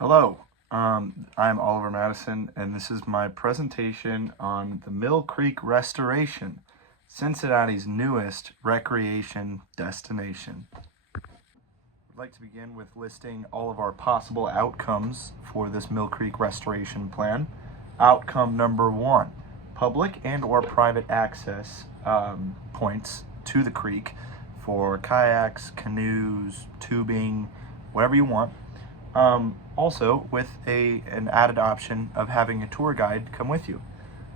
Hello, I'm Oliver Madison, and this is my presentation on the Mill Creek Restoration, Cincinnati's newest recreation destination. I'd like to begin with listing all of our possible outcomes for this Mill Creek Restoration Plan. Outcome number one, public and or private access points to the creek for kayaks, canoes, tubing, whatever you want. Also, with an added option of having a tour guide come with you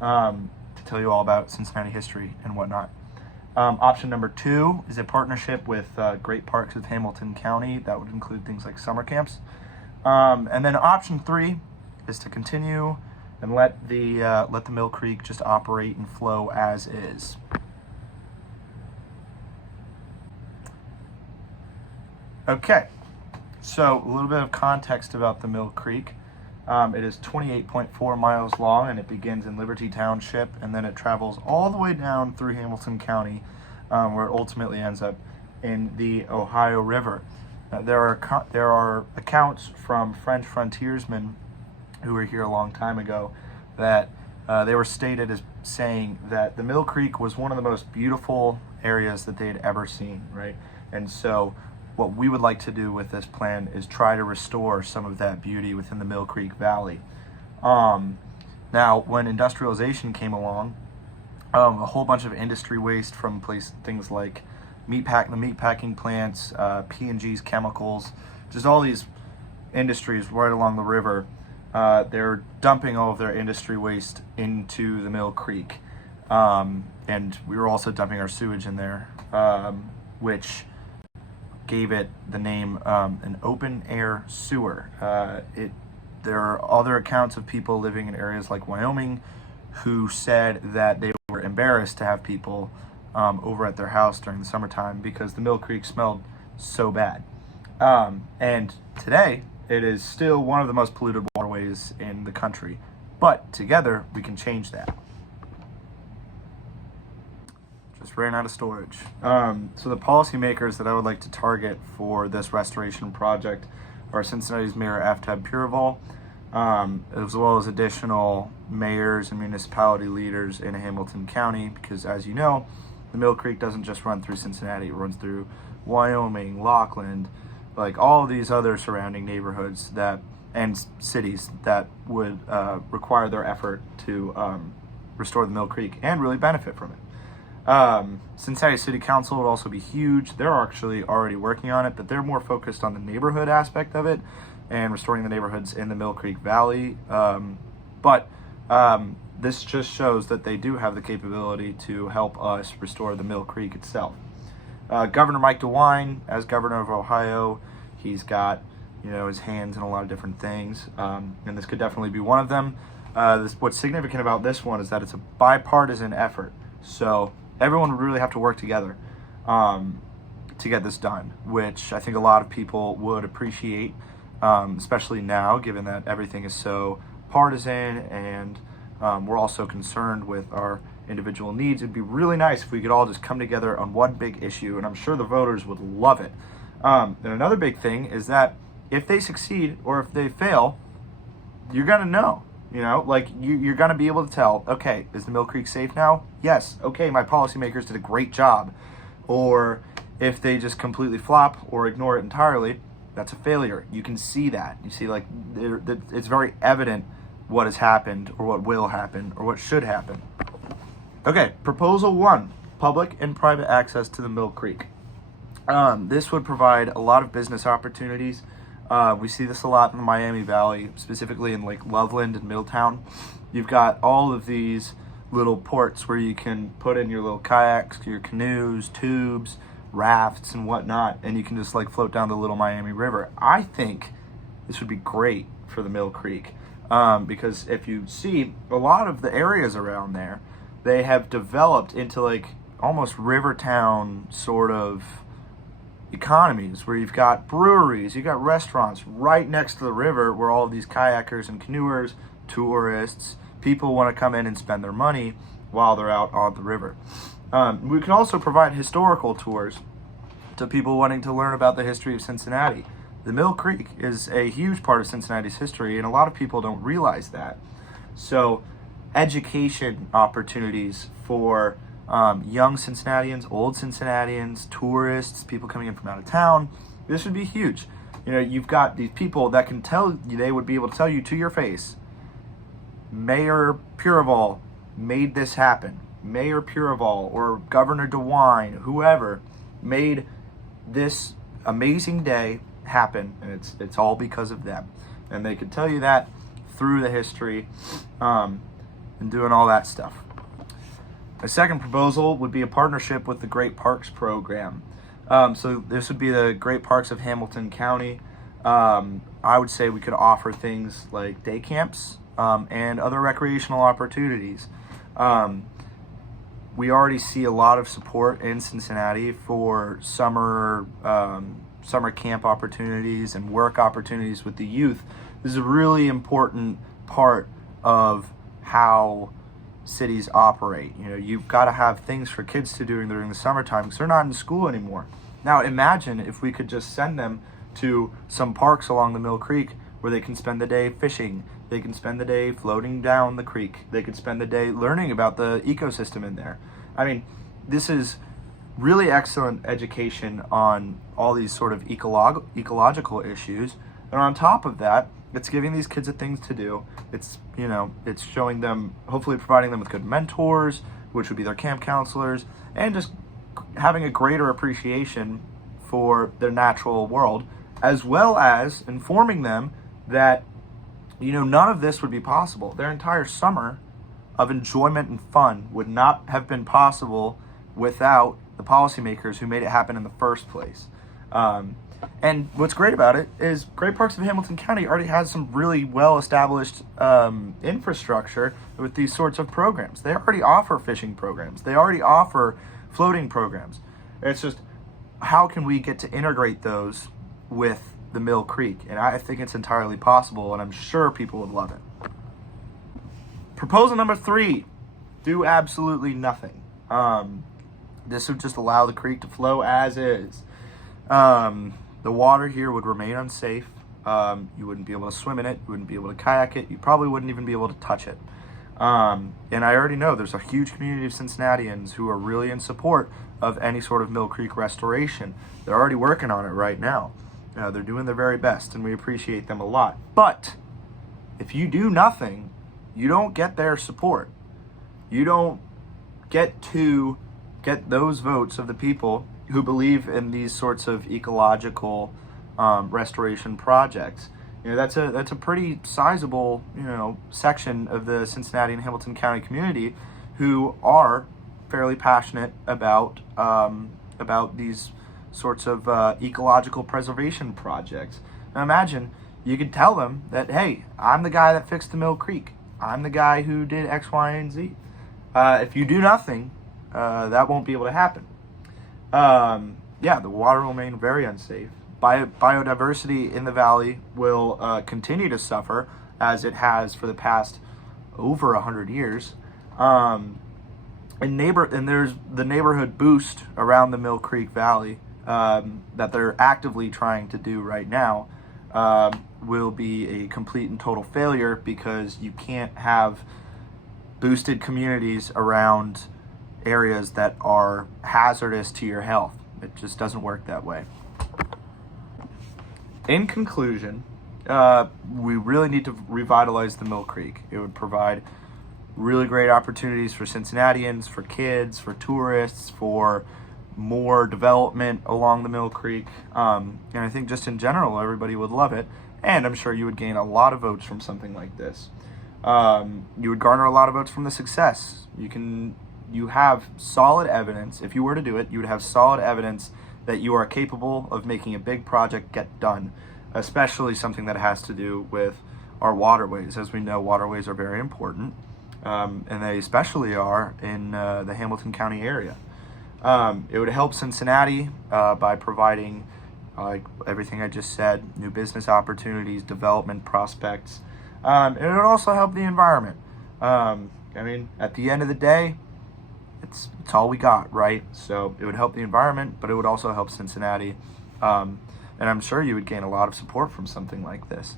to tell you all about Cincinnati history and whatnot. Option number two is a partnership with Great Parks of Hamilton County. That would include things like summer camps. And then option three is to continue and let the Mill Creek just operate and flow as is. Okay. So, a little bit of context about the Mill Creek. It is 28.4 miles long, and it begins in Liberty Township, and then it travels all the way down through Hamilton County, where it ultimately ends up in the Ohio River. There are accounts from French frontiersmen who were here a long time ago that they were stated as saying that the Mill Creek was one of the most beautiful areas that they had ever seen, right? And so what we would like to do with this plan is try to restore some of that beauty within the Mill Creek Valley. Now, when industrialization came along, a whole bunch of industry waste from things like the meatpacking plants, P&G's chemicals, just all these industries right along the river, they're dumping all of their industry waste into the Mill Creek. And we were also dumping our sewage in there, which gave it the name an open air sewer. There are other accounts of people living in areas like Wyoming who said that they were embarrassed to have people over at their house during the summertime because the Mill Creek smelled so bad. And today, it is still one of the most polluted waterways in the country. But together, we can change that. Just ran out of storage. So the policymakers that I would like to target for this restoration project are Cincinnati's Mayor Aftab Pureval, as well as additional mayors and municipality leaders in Hamilton County, because as you know, the Mill Creek doesn't just run through Cincinnati, it runs through Wyoming, Lockland, like all of these other surrounding neighborhoods and cities that would require their effort to restore the Mill Creek and really benefit from it. Cincinnati City Council would also be huge. They're actually already working on it, but they're more focused on the neighborhood aspect of it and restoring the neighborhoods in the Mill Creek Valley. But this just shows that they do have the capability to help us restore the Mill Creek itself. Governor Mike DeWine, as governor of Ohio, he's got his hands in a lot of different things, and this could definitely be one of them. What's significant about this one is that it's a bipartisan effort. So everyone would really have to work together to get this done, which I think a lot of people would appreciate, especially now, given that everything is so partisan and we're also concerned with our individual needs. It'd be really nice if we could all just come together on one big issue, and I'm sure the voters would love it. And another big thing is that if they succeed or if they fail, you're going to know. You're going to be able to tell, okay, is the Mill Creek safe now? Yes. Okay, my policymakers did a great job. Or if they just completely flop or ignore it entirely, that's a failure. You can see that. You see, it's very evident what has happened or what will happen or what should happen. Okay, proposal one, public and private access to the Mill Creek. This would provide a lot of business opportunities. We see this a lot in the Miami Valley, specifically in Lake Loveland and Middletown. You've got all of these little ports where you can put in your little kayaks, your canoes, tubes, rafts, and whatnot, and you can just float down the Little Miami River. I think this would be great for the Mill Creek because if you see a lot of the areas around there, they have developed into almost river town sort of economies where you've got breweries, you've got restaurants right next to the river where all of these kayakers and canoers, tourists, people want to come in and spend their money while they're out on the river. We can also provide historical tours to people wanting to learn about the history of Cincinnati. the Mill Creek is a huge part of Cincinnati's history, and a lot of people don't realize that. So, education opportunities for young Cincinnatians, old Cincinnatians, tourists, people coming in from out of town, this would be huge. You know, you've got these people that can tell you, they would be able to tell you to your face, Mayor Purival made this happen. Mayor Purival or Governor DeWine, whoever, made this amazing day happen, and it's all because of them. And they could tell you that through the history and doing all that stuff. A second proposal would be a partnership with the Great Parks Program. So this would be the Great Parks of Hamilton County. I would say we could offer things like day camps and other recreational opportunities. We already see a lot of support in Cincinnati for summer camp opportunities and work opportunities with the youth. This is a really important part of how cities operate. You know, you've got to have things for kids to do during the summertime because they're not in school anymore. Now imagine if we could just send them to some parks along the Mill Creek where they can spend the day fishing, they can spend the day floating down the creek, they could spend the day learning about the ecosystem in there. I mean, this is really excellent education on all these sort of ecological issues. And on top of that, it's giving these kids things to do. It's, you know, it's showing them, hopefully providing them with good mentors, which would be their camp counselors, and just having a greater appreciation for their natural world, as well as informing them that, you know, none of this would be possible. Their entire summer of enjoyment and fun would not have been possible without the policymakers who made it happen in the first place. And what's great about it is Great Parks of Hamilton County already has some really well-established infrastructure with these sorts of programs. They already offer fishing programs. They already offer floating programs. It's just, how can we get to integrate those with the Mill Creek? And I think it's entirely possible, and I'm sure people would love it. Proposal number 3, do absolutely nothing. This would just allow the creek to flow as is. The water here would remain unsafe. You wouldn't be able to swim in it. You wouldn't be able to kayak it. You probably wouldn't even be able to touch it. And I already know there's a huge community of Cincinnatians who are really in support of any sort of Mill Creek restoration. They're already working on it right now. They're doing their very best, and we appreciate them a lot. But if you do nothing, you don't get their support. You don't get to get those votes of the people who believe in these sorts of ecological restoration projects. You know, that's a pretty sizable, you know, section of the Cincinnati and Hamilton County community who are fairly passionate about these sorts of ecological preservation projects. Now imagine you could tell them that, hey, I'm the guy that fixed the Mill Creek. I'm the guy who did X, Y, and Z. If you do nothing, that won't be able to happen. Yeah, the water will remain very unsafe. Biodiversity in the valley will continue to suffer as it has for the past over 100 years. And there's the neighborhood boost around the Mill Creek Valley that they're actively trying to do right now will be a complete and total failure because you can't have boosted communities around areas that are hazardous to your health. It just doesn't work that way. In conclusion, we really need to revitalize the Mill Creek. It would provide really great opportunities for Cincinnatians, for kids, for tourists, for more development along the Mill Creek. And I think just in general, everybody would love it. And I'm sure you would gain a lot of votes from something like this. You would garner a lot of votes from the success. You have solid evidence. If you were to do it, you would have solid evidence that you are capable of making a big project get done, especially something that has to do with our waterways. As we know, waterways are very important, and they especially are in the Hamilton County area. It would help Cincinnati by providing, like everything I just said, new business opportunities, development prospects. And it would also help the environment. I mean, at the end of the day, it's all we got, right? So it would help the environment, but it would also help Cincinnati. And and I'm sure you would gain a lot of support from something like this.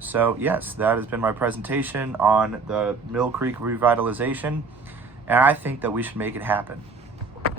So yes, that has been my presentation on the Mill Creek revitalization, and I think that we should make it happen.